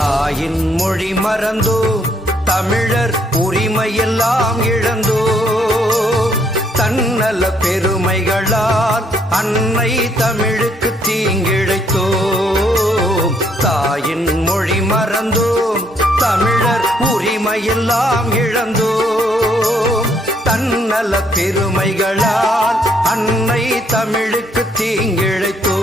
தாயின் மொழி மறந்தோ தமிழர் உரிமையெல்லாம் இழந்தோ தன்னல பெருமைகளால் அன்னை தமிழுக்கு தீங்கிழைத்தோ தாயின் மொழி மறந்தோம் தமிழர் உரிமையெல்லாம் இழந்தோம் தன்னல பெருமைகளால் அன்னை தமிழுக்கு தீங்கிழைத்தோம்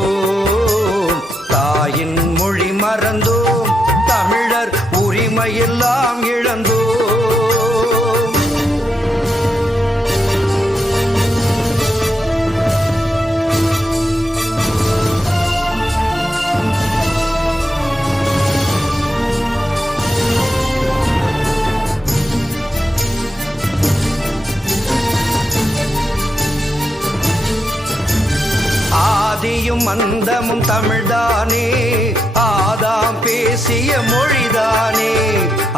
தாயின் மொழி மறந்தோம் தமிழர் உரிமையெல்லாம் இழந்தோம். ஆதியும் அந்தமும் தமிழ்தானே ஆதாம் பேசிய மொழிதானே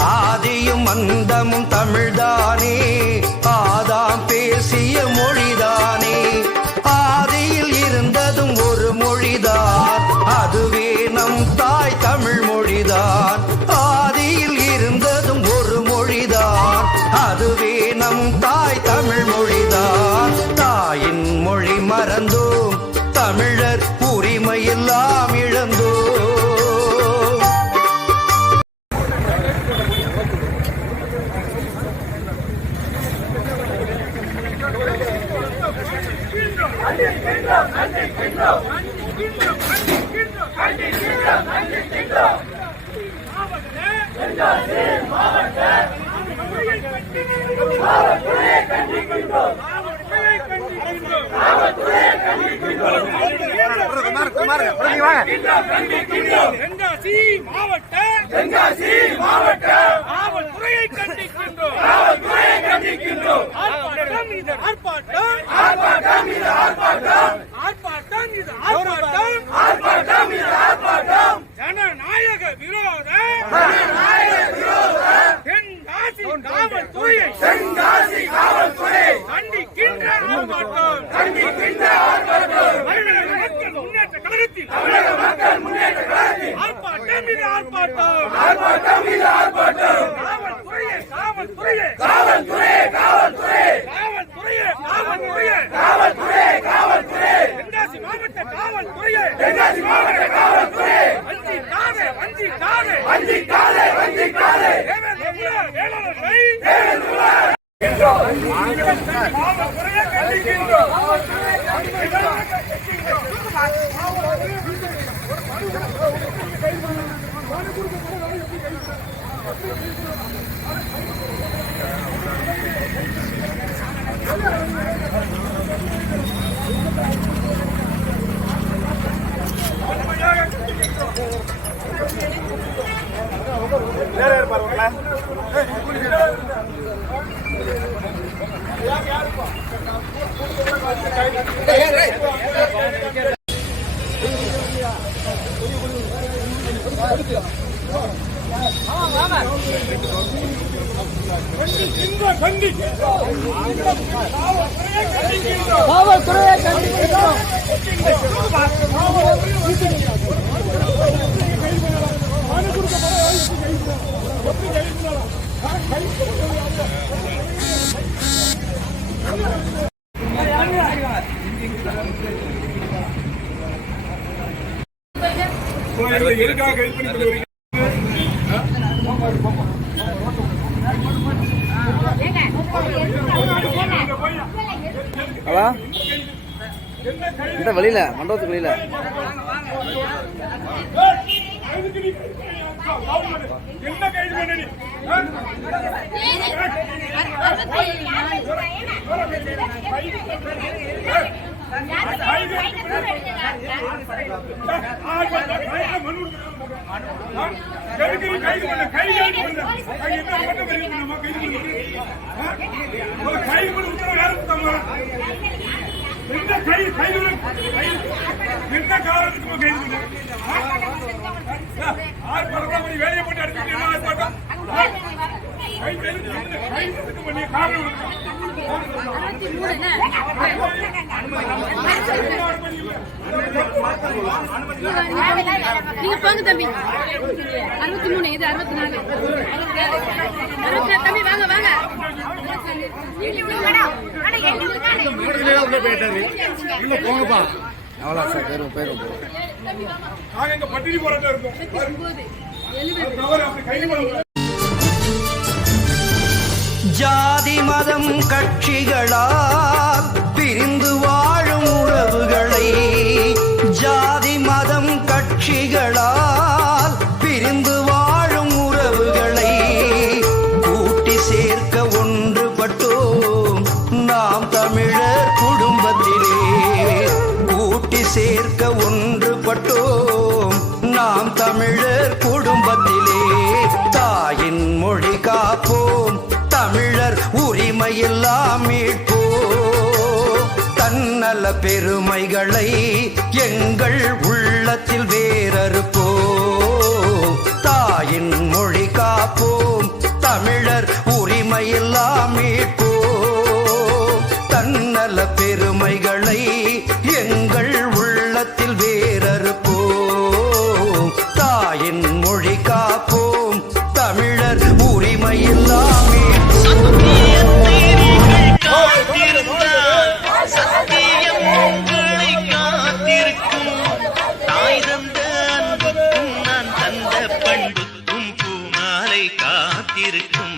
ஆதியும் அந்தமும் தமிழ்தானே ஆதாம் பேசிய மொழிதானே ஆதியில் இருந்ததும் ஒரு மொழிதான் அதுவே நம் தாய் தமிழ் மொழிதான் ஆதியில் இருந்ததும் ஒரு மொழிதான் அதுவே நம் தாய் தமிழ் மொழிதான் தாயின் மொழி மறந்தோம் தமிழர் உரிமையெல்லாம் இழந்தோ. தென்காசி மாவட்ட காவல்துறையை கண்டிக்கின்றோம். ஆர்ப்பாட்டம் இது ஆர்ப்பாட்டம். ஜனநாயக விரோத தென்காசி காவல்துறையை கண்டிக்கின்ற ஆர்ப்பாட்டம். தமிழக மக்கள் முன்னேற்ற கழகத்தில் ஆர்ப்பாட்டம் இது ஆர்ப்பாட்டம். காவல்துறை தென்காசி மாவட்ட காவல்துறையை வஞ்சிக்காதே எதுக்காக கைது பண்ணி இந்த வழியில மண்டபத்துக்கு வழியில என்ன கைது பண்ணி என்ன காரணத்துக்கு கைது வேலையை போட்டு அடிச்சுட்டு பண்ணி காரணம் நீங்க போங்க தம்பி. 63 இது 64 தம்பி வாங்க வாங்க. அவ்வளோ சார் போயிடும் நாங்க இங்க பட்டினி போராட்டம் இருக்கோம். தவறு அப்படி கைது பண்ண ஜாதி மதம் கட்சிகளால் பிரிந்து வாழும் உறவுகளை, ஜாதி மதம் கட்சிகளால் பிரிந்து வாழும் உறவுகளை கூட்டி சேர்க்க ஒன்றுபட்டோம் நாம் தமிழர் குடும்பத்திலே. கூட்டி சேர்க்க ஒன்றுபட்டோம் நாம் தமிழர் குடும்பத்திலே. தாயின் மொழி காப்போம், தமிழர் உரிமையெல்லாம் மீட்போம். தன்னல பெருமைகளை எங்கள் உள்ளத்தில் வேரறுப்போம். தாயின் மொழி காப்போம், தமிழர் உரிமையெல்லாம் மீட்போம். தன்னல பெருமைகளை எங்கள் உள்ளத்தில் வேரறுப்போம். தாயின் மொழி காப்போம், தமிழர் உரிமையெல்லாம் சத்தியம் உங்களை காத்திருக்கும். தாய் தந்த அன்புக்கும் நான் தந்த பண்புக்கும் பூமாலை காத்திருக்கும்.